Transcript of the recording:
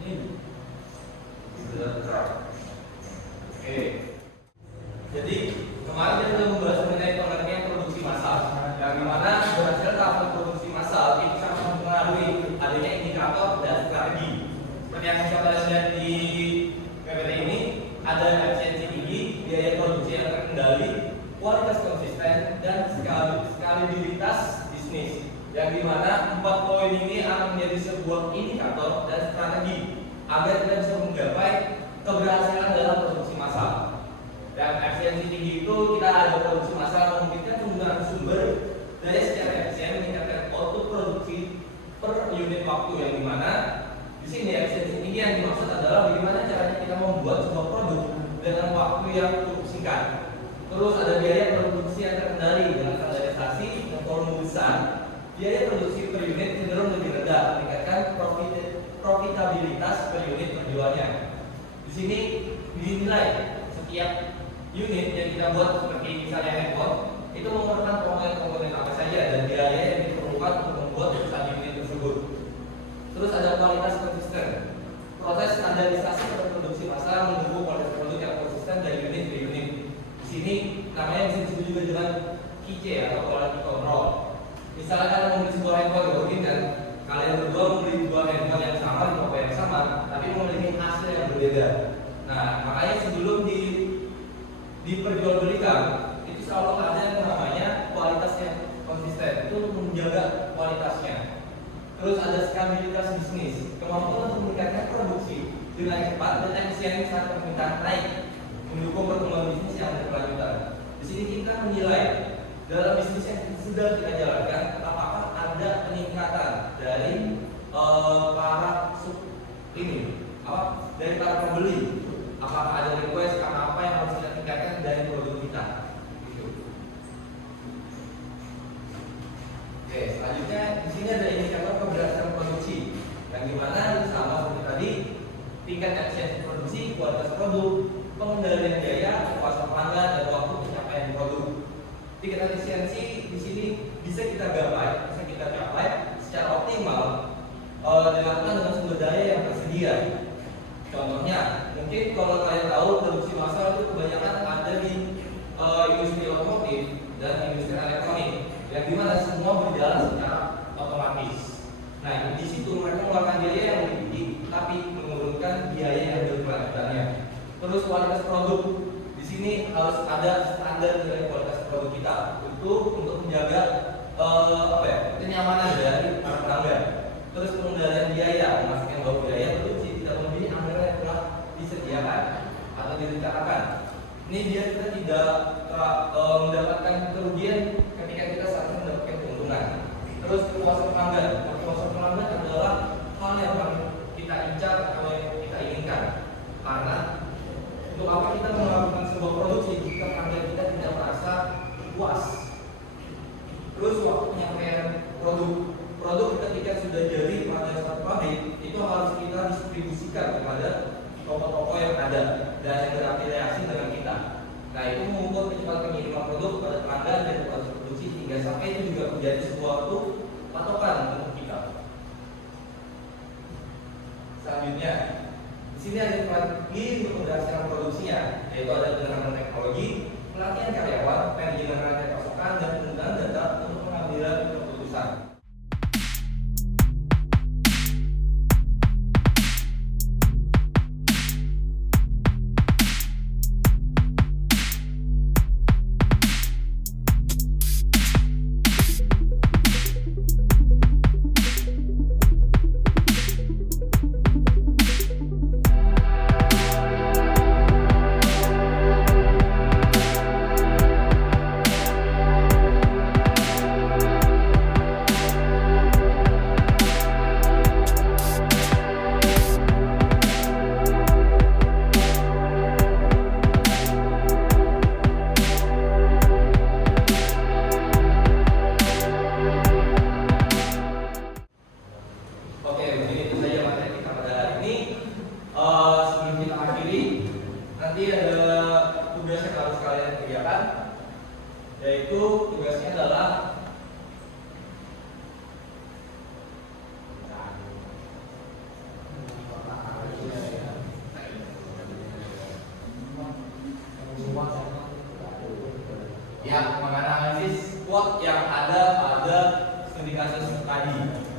Ini oke. Jadi kemarin kita sudah membahas mengenai pengertian produksi massal, yang dimana berdasarkan tahapan produksi massal itu sangat mempengaruhi adanya indikator dan strategi. Seperti yang bisa kalian lihat di PPT ini, ada efisiensi tinggi, biaya produksi yang terkendali, kualitas konsisten, dan skalabilitas bisnis. Yang dimana 4 poin ini akan menjadi sebuah indikator dan strategi agar kita bisa menggapai keberhasilan dalam produksi massal. Dan efisiensi tinggi itu kita ada produksi massal memungkinkan penggunaan sumber daya secara efisien, meningkatkan output produksi per unit waktu, yang dimana di sini efisiensi tinggi yang dimaksud adalah bagaimana caranya kita membuat sebuah produk dengan waktu yang cukup singkat. Terus ada biaya produksi yang terkendali dengan standarisasi dan volume besar. Biaya produksi per unit cenderung lebih rendah, meningkatkan profitabilitas per unit penjualnya. Di sini dinilai setiap unit yang kita buat, seperti misalnya handphone, itu memerlukan komponen-komponen apa saja dan biaya yang diperlukan untuk membuat satu unit tersebut. Terus ada kualitas konsisten. Proses standarisasi pada produksi massal menunggu kualitas produk yang konsisten dari unit ke unit. Di sini namanya bisa disebut juga dengan QC atau quality control. Misalnya kalian membeli sebuah handphone, ya mungkin kan kalian berdua membeli dua handphone yang sama di toko yang sama, tapi memiliki hasil yang berbeda. Nah, makanya sebelum diperjualbelikan itu selalu ada yang namanya kualitas yang konsisten, itu untuk menjaga kualitasnya. Terus ada skala bisnis, kemampuan untuk meningkatkan produksi dengan cepat dan efisien saat permintaan naik, mendukung pertumbuhan bisnis yang berkelanjutan. Di sini kita menilai dalam bisnis yang sudah kita jalankan, apakah ada peningkatan dari dari para pembeli, apakah ada request apa yang harus kita tingkatkan dari produk kita. Gitu. Oke, selanjutnya di sini ada indikator keberhasilan produksi, yang dimana sama seperti tadi, tingkat efisiensi produksi, kualitas produk, pengendalian biaya, kepuasan pelanggan, dan waktu pencapaian produk. Tingkat efisiensi di sini bisa kita capai secara optimal dilakukan dengan sumber daya yang tersedia. Contohnya, mungkin kalau kalian tahu produksi massal itu kebanyakan ada di industri otomotif dan industri elektronik, yang dimana semua berjalan secara otomatis. Nah, di situ mereka mengeluarkan biaya yang lebih tinggi, tapi menurunkan biaya yang berkelanjutannya. Terus kualitas produk, di sini harus ada standar nilai kualitas produk kita untuk menjaga kenyamanan dari para pelanggan. Terus pengendalian biaya, memastikan bahwa biaya produksi tidak melebihi anggaran yang telah disediakan atau direncanakan. Ini biar kita tidak mendapatkan kerugian ketika kita seharusnya mendapatkan keuntungan. Terus kepuasan pelanggan. Kepuasan pelanggan adalah hal yang paling kita incar atau yang kita inginkan. Karena untuk apa kita melakukan sebuah produksi jika pelanggan kita tidak merasa puas. Terus waktu penyampaian produk ketika sudah jadi pada satu pabrik itu harus kita distribusikan kepada toko-toko yang ada dan yang berafiliasi dengan kita. Nah, itu mengukur kecepatan pengiriman produk kepada pelanggan dan proses produksi hingga sampai itu juga menjadi suatu patokan untuk kita. Selanjutnya, di sini ada strategi untuk keberhasilan produksinya, yaitu ada penerapan teknologi, pelatihan karyawan, manajemen rantai pasokan, dan penggunaan data untuk pengambilan yang ada pada studi kasus tadi.